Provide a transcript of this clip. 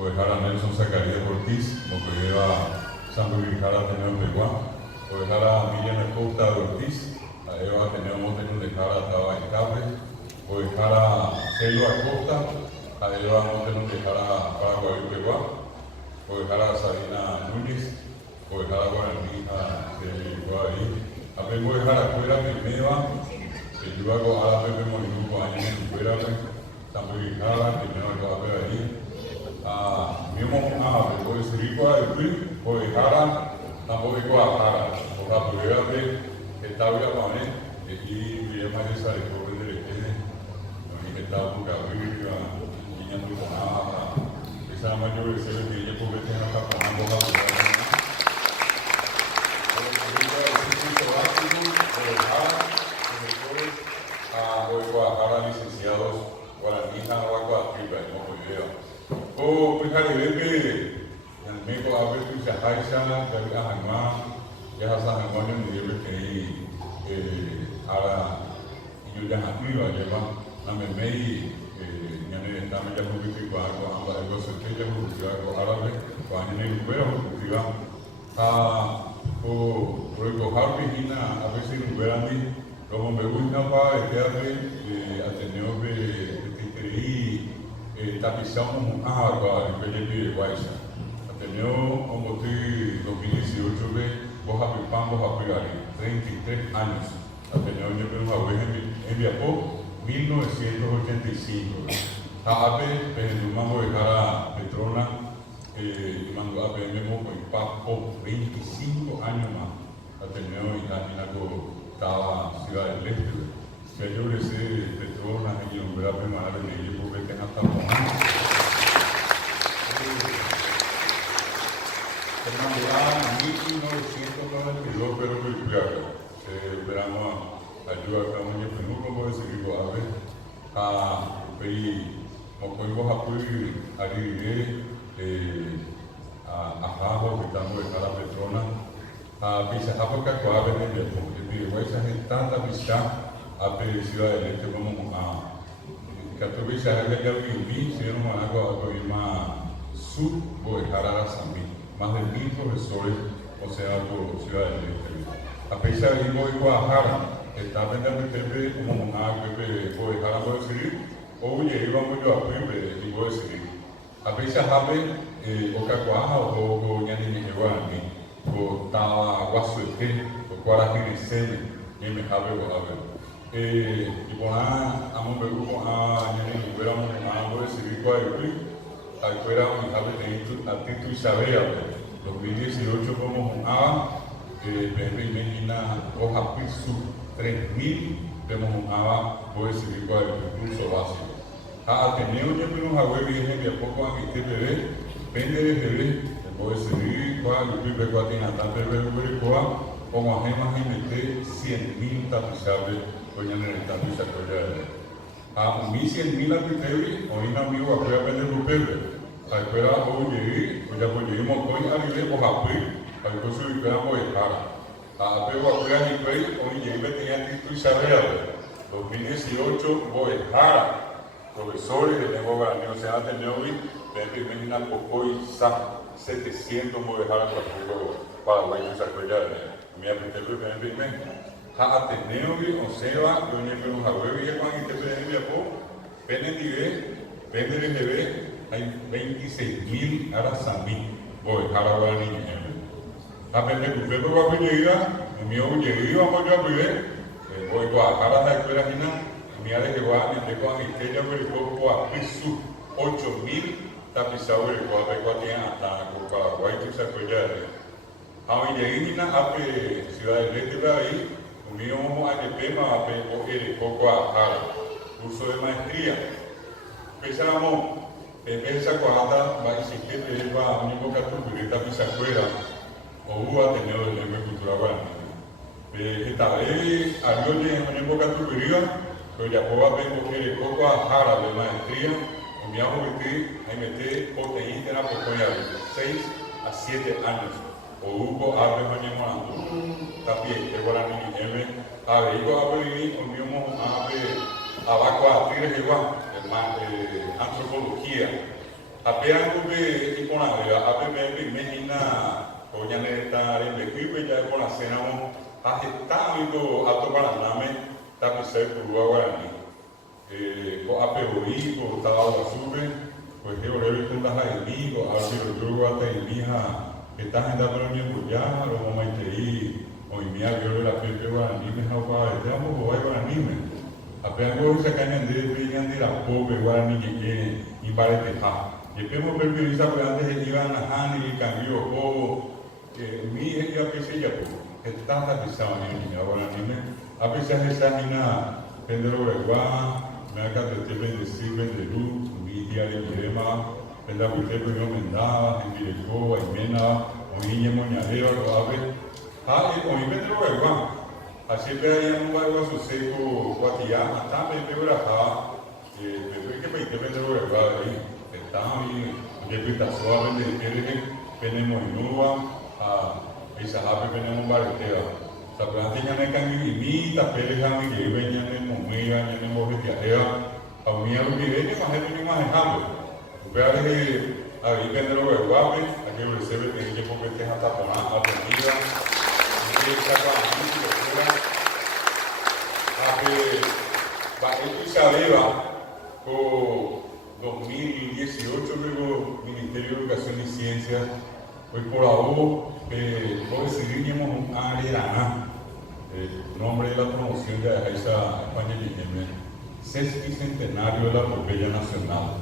Ojara Nelson Zacarías Ortiz, Mocoyeva San Luis Jara Ateneo Peguá, Ojara Miriam Acosta Ortiz, Eva Ateneo Montenegro de Jara estaba en Cable, Ojara Celo Acosta, Eva Montenegro de Jara Paraguay Peguá, Ojara Sabina Núñez, Ojara Guaraní de Guarí, Apego Ojara Cuera Primeva, que yo hago a la Pepe Molinuco años en Cuera, San Luis Jara, primero que va a ver ahí. Mismo voy a seguir con el PRI, voy a dejar, tampoco voy a dejar, por la prueba de esta vida para mí, y voy a más esa de pobre de leche, no hay estado con cabrera, niña muy bonada, esa mayor de ser que ella porque tiene la capa más boca de la licenciados Guaraní, Janabaco, Tripa, no muy bien. Pues al ver que el médico a ver que se haisa dari ahangma ya hasa hangma ni dia que ara yo ya activa lleva na memei nyane tama ya publiki ba ko amba ego se que ya publiki ko ara le ko ane ni pero publiki ko harbi hina a veces ni verandi como me gusta para el Ateneo de tapizamos agua en PLP de Guaysa. Ateneo como 2018 vos a Pipán, vos a pegar 33 años. Ateneo yo creo que en Viapó 1985. AAP, Penelumamo de Jara Petrona, y mandó a PMO con Papo 25 años más. Ateneo y Inaco estaba Ciudad del Este. Que yo le sé Petrona y hombre a primar en el equipo que tenga hasta el mandaba en 1992, pero que cuidado, esperamos ayuda a cada uno, pero no puedo decir que a ver, como podemos apoyar a dirigir a Javo, que estamos de cada Petrona, a Pizajapa que acuabe en el equipo, que digo, esa gente tanta pizza. A Ciudad del Este vamos a Catubi Sahara ya viví, si no me hago a sub o Jara Sambi, más de 1000 profesores, o sea, por Ciudad del Este. A pesar de que voy a Guadalajara, está vendiendo Pepe como una Pepe o Jara voy a seguir, o íbamos yo a Pepe y voy a seguir. A pesar de o Cacuaja o Yani Guarani, o Tawa Guasuete, o Guarani Sene, y me habe o habe. Y por nada, a un grupo a Ñani fuéramos a recibir cuál ahí fuéramos a título Isabel, 2018 como Benina Hoja Pisu 3000 voy a recibir cuál curso básico. A Ateneo yo me nos hago bien de a poco a mi TPD, pende de bebé, voy a recibir cuál el cuatina tanto el bebé como a gemas MT 100.000 tapizables. Coña en el tapiz a 1.100.000 arbitrios, hoy un amigo a prueba de Rupebre, a esperar hoy llegué, pues ya pues lleguemos hoy a nivel o Japón, a que se ubicamos en Jara. A prueba a prueba de Japón, hoy llegué tenía título Isabel, 2018, voy en Jara, profesores de lengua guaraní, o sea, Ateneo de Medina Pocoy, 700 voy en Jara para Paraguay, esa cosa de mi arbitrario, Ateneo o Seba, yo no me los abuelos y cuando te piden Viapó, PNDB, hay 26.000 Arazamí, voy a Guaraní. A PNDB, voy a Pilleira, mi oye, vamos a Pilleira, voy a Guadalajara, la escuela final, mi área de Guadalajara, de Guadalajara, voy a Pisu, 8.000 tapizados de Guadalajara, hasta Paraguay, que se apoya. A mi lleguina, a Ciudad del Este, ahí. Unimos a tema a poco a curso de maestría. Pensamos, en esa cuarta va a existir que va a único que tuviera pisacuera o hubo Ateneo de Lengua y Cultura Guaraní. Esta vez, algo que en único que tuviera, pero ya puedo ver poco a Jara de maestría, un día a meter proteína en la pocoya de 6 a 7 años. O hubo abre mañana también que Guaraní a ver igual a ver unimos a ver abajo a Tigres igual antropología Apenas que con la APP Mejina, Coña Neta, Rembequipe, ya con la cena, agitando a tomar la name, tapicer por Guarani. Con APOI, con Tao Sube, pues que oré con las amigos, Álvaro Drugo, hasta y mija, que estás en la colonia Puyá, los Momaiteí, o mi avión de la Pepe Guarani, me jauba, te amo, Guarani. Apenas que se caen de la pobre Guarani que y parece ja. Y tenemos permiso que antes iban a Hani y cambió o mi hija que se llama que está tapizado en ahora a pesar de esa mina pendero regua me acá de te bendecir bendelú mi día de mirema penda que te no mendaba en directo y mena o niña moñadero lo ave o mi pendero regua así que hay un barco suceso guatía hasta me pegó la que me te pendero regua ahí Tami, Jepita Suave, tenemos Inua, Isahape, tenemos Baretera. Sabrante ya me cambié mi vida, Pelejami, que venía en Momea, en el Movitia, a mí a lo que viene, más de más ejemplo. Pero ahí vendrá lo de Guape, aquí lo recibe, tiene que porque te hasta poner a venida, y que está para que Isabela, con 2018 luego Ministerio de Educación y Ciencias pues por ahora decidimos un área nombre de la promoción de esa España y sexto centenario de la Epopeya Nacional.